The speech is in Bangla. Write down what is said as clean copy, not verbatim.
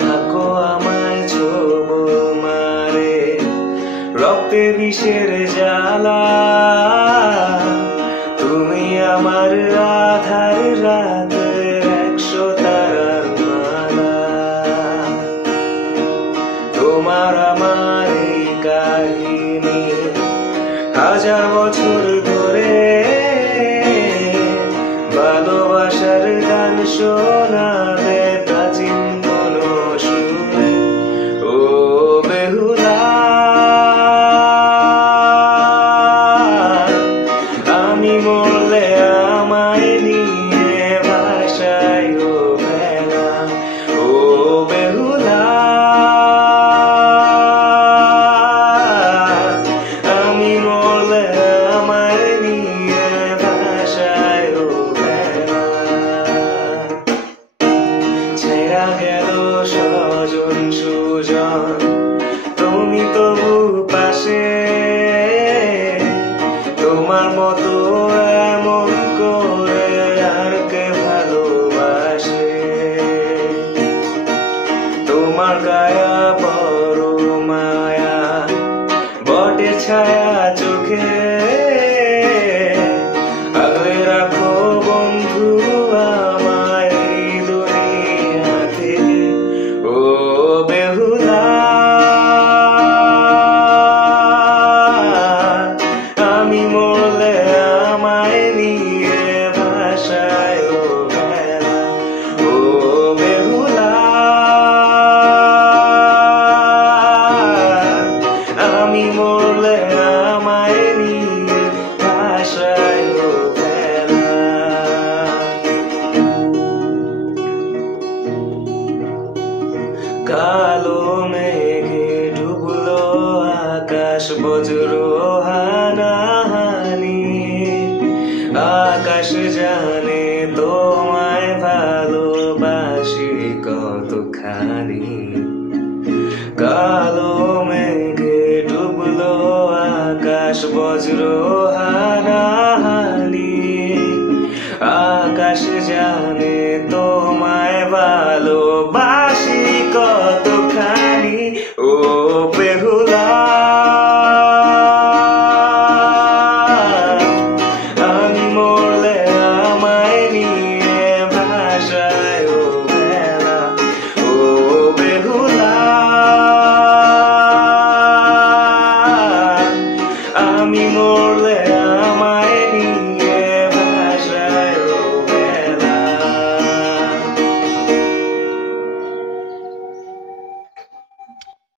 থাকো আমায় ছোবো মারে রক্তে বিষের জ্বালা, তুমি আমার আধার রাতের 100 তারার মালা। তোমার আমার এই কাহিনী 1000 বছর ধরে, ভালোবাসার গান শোনাবে প্রাচীন কোনো সুরে। ও বেহুলা, আমি মরলে আমায় নিয়ে ভাষায় ও বেলা। ও বেহুলা, আমি মরলে আমায় নিয়ে ভাষায় ও বেলা। ছেড়া গেল স্বজন সুজন, তুমি তবু পাশে, তোমার মতো এমন করে আর কে ভালোবাসে। তোমার গায়া বড় মায়া, বটের ছায়া চোখে, আগলে রাখো বন্ধু আমায় এই দুনিয়া থেকে। ও বেহুলা, আমি মরলে আমায় নিয়ে ভাষায় ও বেলা। ও বেহুলা, আমি মরলে আমায় নিয়ে ভাষায় ও বেলা। কালো মেঘে ডুবলো আকাশ, বজ্র হানাহানি, আকাশ জানে তোমায় ভালোবাসি কতখানি। কালো মেঘে ডুবলো আকাশ, বজ্র হানাহানি, আকাশ জানে তোমায় ভালোবাসি।